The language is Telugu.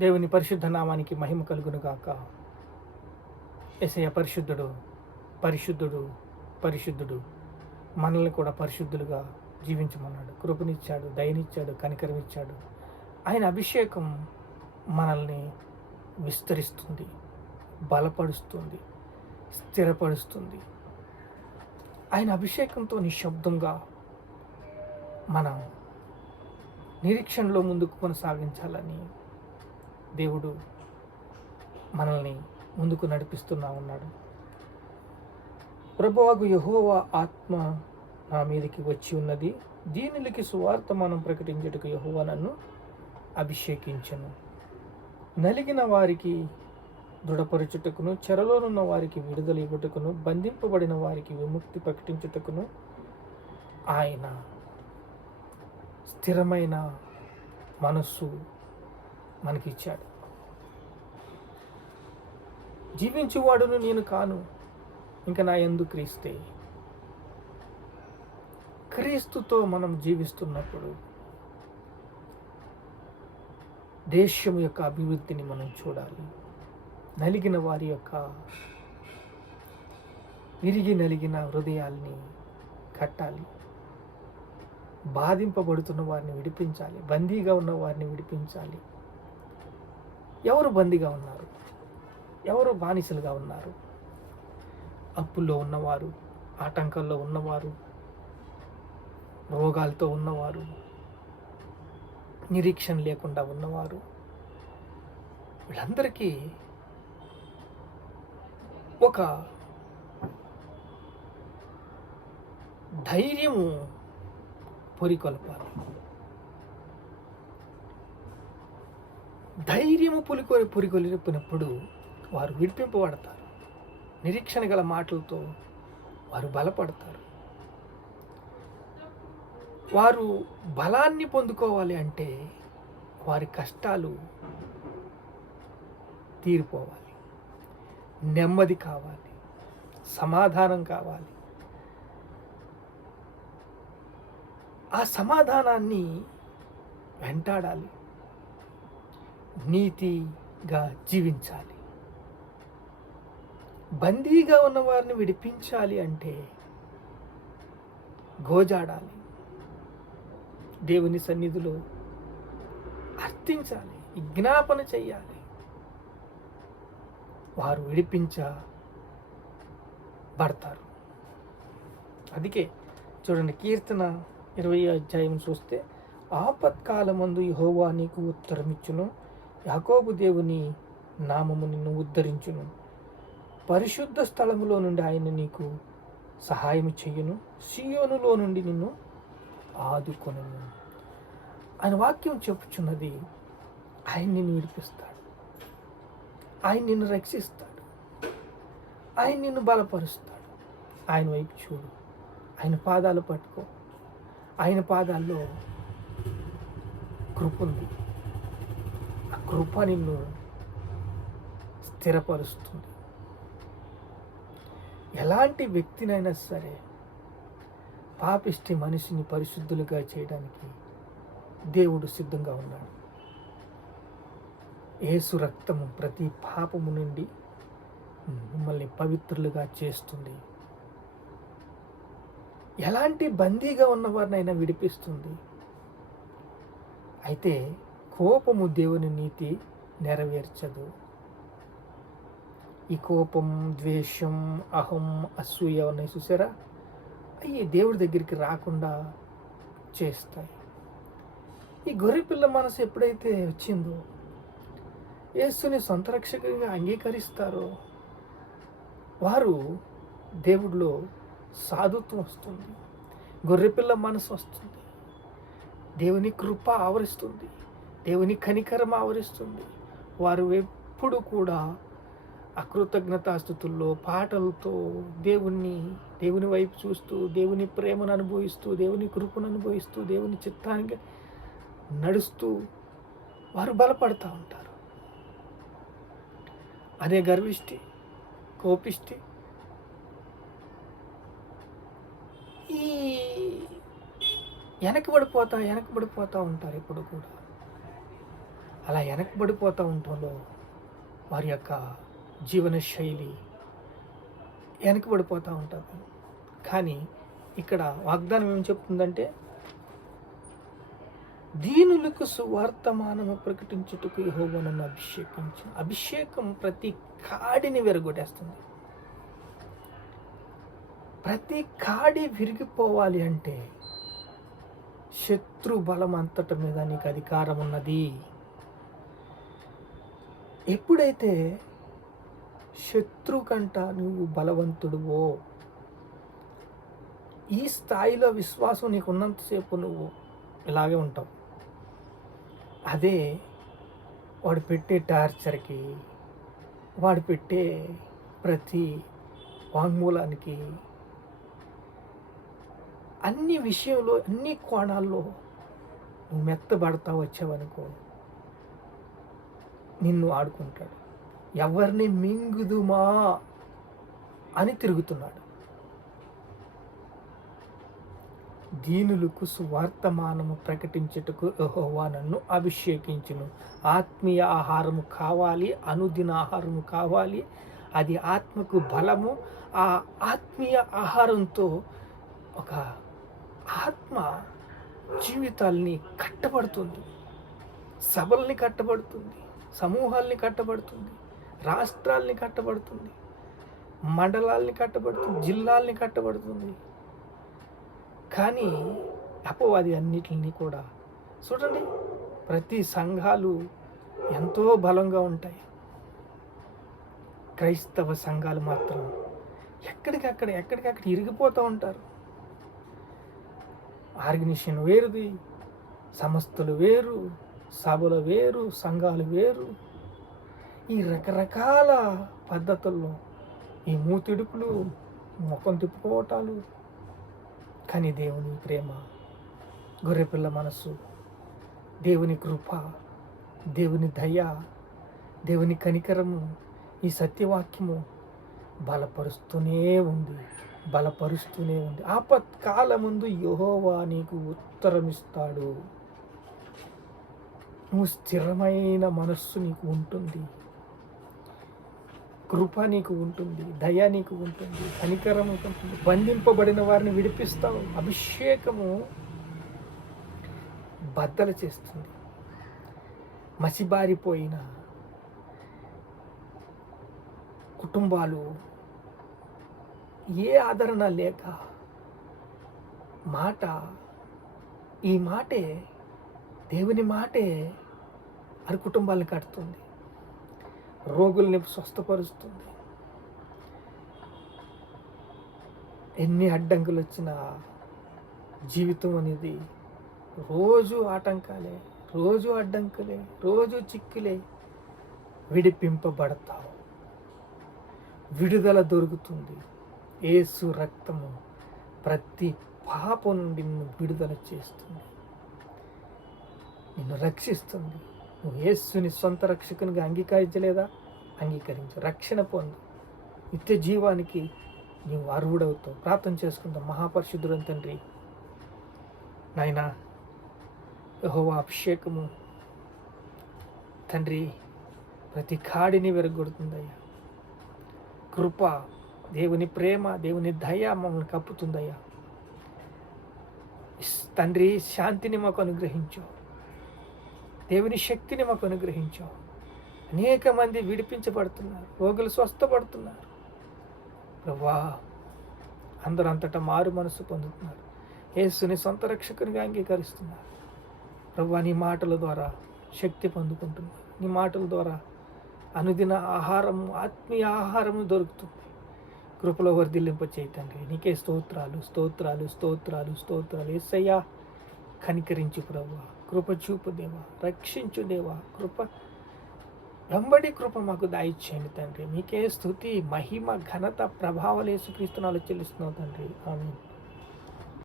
దేవుని పరిశుద్ధ నామానికి మహిమ కలుగును గాక. యేసయ్య పరిశుద్ధుడు, పరిశుద్ధుడు, పరిశుద్ధుడు. మనల్ని కూడా పరిశుద్ధులుగా జీవించమన్నాడు. కృపనిచ్చాడు, దయనిచ్చాడు, కనికరమిచ్చాడు. ఆయన అభిషేకం మనల్ని విస్తరిస్తుంది, బలపరుస్తుంది, స్థిరపరుస్తుంది. ఆయన అభిషేకంతో నిశ్శబ్దంగా మనం నిరీక్షణలో ముందుకు కొనసాగించాలని దేవుడు మనల్ని ముందుకు నడిపిస్తున్నా ఉన్నాడు. ప్రభువగు యెహోవా ఆత్మ నా మీదకి వచ్చి ఉన్నది, దీనులకి సువార్త మనం ప్రకటించుటకు యెహోవా నన్ను అభిషేకించెను. నలిగిన వారికి దృఢపరచుటకును, చెరలోనున్న వారికి విడుదల ఇవ్వటకును, బంధింపబడిన వారికి విముక్తి ప్రకటించుటకును ఆయన స్థిరమైన మనస్సు మనకిచ్చాడు. జీవించువాడును నేను కాను, ఇంకా నా యందు క్రీస్తే. క్రీస్తుతో మనం జీవిస్తున్నప్పుడు దేశం యొక్క అభివృద్ధిని మనం చూడాలి. నలిగిన వారి యొక్క విరిగి నలిగిన హృదయాల్ని కట్టాలి. బాధింపబడుతున్న వారిని విడిపించాలి. బందీగా ఉన్న వారిని విడిపించాలి. ఎవరు బందీగా ఉన్నారు? ఎవరు బానిసలుగా ఉన్నారు? అప్పుల్లో ఉన్నవారు, ఆటంకాల్లో ఉన్నవారు, రోగాలతో ఉన్నవారు, నిరీక్షణ లేకుండా ఉన్నవారు, వీళ్ళందరికీ ఒక ధైర్యము పొరికొల్పాలి. ధైర్యము పొరికొల్పినప్పుడు వారు విడిపింపబడతారు. నిరీక్షణ గల మాటలతో వారు బలపడతారు. వారు బలాన్ని పొందుకోవాలి అంటే వారి కష్టాలు తీరిపోవాలి, నెమ్మది కావాలి, సమాధానం కావాలి. ఆ సమాధానాన్ని వెంటాడాలి, నీతిగా జీవించాలి. బందీగా ఉన్న వారిని విడిపించాలి అంటే గోజాడాలి, దేవుని సన్నిధిలో అర్థించాలి, విజ్ఞాపన చెయ్యాలి. వారు విడిపించబడతారు. అందుకే చూడండి, కీర్తన 20వ అధ్యాయం చూస్తే, ఆపత్కాలమందు యెహోవా నీకు ఉత్తరమిచ్చును, యాకోబు దేవుని నామము నిన్ను ఉద్ధరించును. పరిశుద్ధ స్థలములో నుండి ఆయన నీకు సహాయం చెయ్యును, సియోనులో నుండి నిన్ను ఆదుకొనును. ఆయన వాక్యం చెప్పుచున్నది, ఆయన నిన్ను విడిపిస్తాడు, ఆయన నిన్ను రక్షిస్తాడు, ఆయన నిన్ను బలపరుస్తాడు. ఆయన వైపు చూడు, ఆయన పాదాలు పట్టుకో. ఆయన పాదాల్లో కృప ఉంది. ఆ కృప నిన్ను స్థిరపరుస్తుంది. ఎలాంటి వ్యక్తినైనా సరే, పాపిష్టి మనిషిని పరిశుద్ధులుగా చేయడానికి దేవుడు సిద్ధంగా ఉన్నాడు. యేసు రక్తము ప్రతి పాపము నుండి మిమ్మల్ని పవిత్రులుగా చేస్తుంది. ఎలాంటి బందీగా ఉన్నవారినైనా విడిపిస్తుంది. అయితే కోపము దేవుని నీతి నెరవేర్చదు. ఈ కోపం, ద్వేషం, అహం, అసూయ ఉన్నాయి చూసారా, అవి దేవుడి దగ్గరికి రాకుండా చేస్తాయి. ఈ గొర్రెపిల్ల మనసు ఎప్పుడైతే వచ్చిందో, యేసుని సొంత రక్షకునిగా అంగీకరిస్తారో, వారు దేవుడిలో సాధుత్వం వస్తుంది, గొర్రెపిల్ల మనసు వస్తుంది, దేవుని కృప ఆవరిస్తుంది, దేవుని కనికరం ఆవరిస్తుంది. వారు ఎప్పుడు కూడా అకృతజ్ఞతాస్థుతుల్లో, పాటలతో దేవుని వైపు చూస్తూ, దేవుని ప్రేమను అనుభవిస్తూ, దేవుని కృపను అనుభవిస్తూ, దేవుని చిత్తానికి నడుస్తూ వారు బలపడతా ఉంటారు. అదే గర్విష్టి, కోపిష్టి, ఈ వెనకబడిపోతా ఉంటారు ఎప్పుడు కూడా. అలా వెనకబడిపోతూ ఉండటంలో వారి యొక్క జీవన శైలి వెనకబడిపోతూ ఉంటుంది. కానీ ఇక్కడ వాగ్దానం ఏం చెప్తుందంటే, దీనులకు సువార్తమానము ప్రకటించుటకు యెహోవా నన్ను అభిషేకించిన. అభిషేకం ప్రతి కాడిని విరగొట్టేస్తుంది. ప్రతి కాడి విరిగిపోవాలి అంటే శత్రు బలం అంతటి మీద నీకు అధికారం ఉన్నది. ఎప్పుడైతే శత్రు కంట నువ్వు బలవంతుడువో, ఈ స్థాయిలో విశ్వాసం నీకు ఉన్నంతసేపు నువ్వు ఇలాగే ఉంటావు. అదే వాడు పెట్టే టార్చర్కి, వాడు పెట్టే ప్రతి వాంగ్మూలానికి, అన్ని విషయంలో అన్ని కోణాల్లో నువ్వు మెత్తబడతా వచ్చావనుకో, నిన్ను ఆడుకుంటాడు. ఎవరిని మింగుదుమా అని తిరుగుతున్నాడు. దీనులకు సువార్తమానము ప్రకటించుటకు యెహోవా నన్ను అభిషేకించును. ఆత్మీయ ఆహారము కావాలి, అనుదిన ఆహారము కావాలి. అది ఆత్మకు బలము. ఆ ఆత్మీయ ఆహారంతో ఒక ఆత్మ జీవితాల్ని కట్టబడుతుంది, సభల్ని కట్టబడుతుంది, సమూహాల్ని కట్టబడుతుంది, రాష్ట్రాల్ని కట్టబడుతుంది, మండలాల్ని కట్టబడుతుంది, జిల్లాల్ని కట్టబడుతుంది. కానీ అపవాది అన్నిటిని కూడా చూడండి, ప్రతి సంఘాలు ఎంతో బలంగా ఉంటాయి. క్రైస్తవ సంఘాలు మాత్రం ఎక్కడికక్కడ ఇరిగిపోతూ ఉంటారు. ఆర్గనైజేషన్ వేరుది, సంస్థలు వేరు, సభలు వేరు, సంఘాలు వేరు. ఈ రకరకాల పద్ధతుల్లో ఈ మూతిడుపులు, ముఖం తిప్పుకోవటాలు. కానీ దేవుని ప్రేమ, గొర్రెపిల్ల మనసు, దేవుని కృప, దేవుని దయ, దేవుని కనికరము, ఈ సత్యవాక్యము బలపరుస్తూనే ఉంది. ఆపత్కాలమందు యెహోవా నీకు ఉత్తరమిస్తాడు. నువ్వు స్థిరమైన మనస్సు నీకు ఉంటుంది, కృప నీకు ఉంటుంది, దయ నీకు ఉంటుంది, కనికరం ఉంటుంది. బంధింపబడిన వారిని విడిపిస్తావు. అభిషేకము బద్దలు చేస్తుంది. మసిబారిపోయిన కుటుంబాలు, ఏ ఆదరణ లేక ఈ మాటే, దేవుని మాటే అది కుటుంబాలను కడుతుంది, రోగుల్ని స్వస్థపరుస్తుంది. ఎన్ని అడ్డంకులు వచ్చినా జీవితం అనేది రోజు ఆటంకాలే, రోజు అడ్డంకులే, రోజు చిక్కులే. విడిపింపబడతావు, విడుదల దొరుకుతుంది. యేసు రక్తము ప్రతి పాపం నుండి నిన్ను విడుదల చేస్తుంది, నిన్ను రక్షిస్తుంది. నువ్వు యేసుని సొంత రక్షకునిగా అంగీకరించలేదా? అంగీకరించు, రక్షణ పొందు, నిత్య జీవానికి నీవు అర్హుడవుతావు. ప్రార్థన చేసుకుందాం. మహాపరిశుద్ధుడైన తండ్రి, నాయనా, యెహోవా అభిషేకము తండ్రి ప్రతి కాడిని విరగొడుతుందయ్యా. కృప, దేవుని ప్రేమ, దేవుని దయ మమ్మల్ని కప్పుతుందయ్యా. తండ్రి, శాంతిని మాకు అనుగ్రహించావు, దేవుని శక్తిని మాకు అనుగ్రహించావు. అనేక మంది విడిపించబడుతున్నారు, రోగులు స్వస్థపడుతున్నారు ప్రభువా. అందరూ అంతటా మారు మనసు పొందుతున్నారు, యేసుని సొంత రక్షకునిగా అంగీకరిస్తున్నారు ప్రభువా. నీ మాటల ద్వారా శక్తి పొందుకుంటున్నారు, నీ మాటల ద్వారా అనుదిన ఆహారము, ఆత్మీయ ఆహారము దొరుకుతుంది. కృపలో వర్ధిల్లింప చేయి తండ్రి. నీకే స్తోత్రాలు, స్తోత్రాలు, స్తోత్రాలు, స్తోత్రాలు. యేసయ్యా, కనికరించు ప్రభువా, కృప చూపు దేవా, రక్షించు దేవా, వెంబడి కృప మాకు దయచేయండి తండ్రి. మీకే స్తుతి, మహిమ, ఘనత, ప్రభావాలు యేసుక్రీస్తు నామములో చెల్లిస్తున్నాం తండ్రి. ఆమేన్.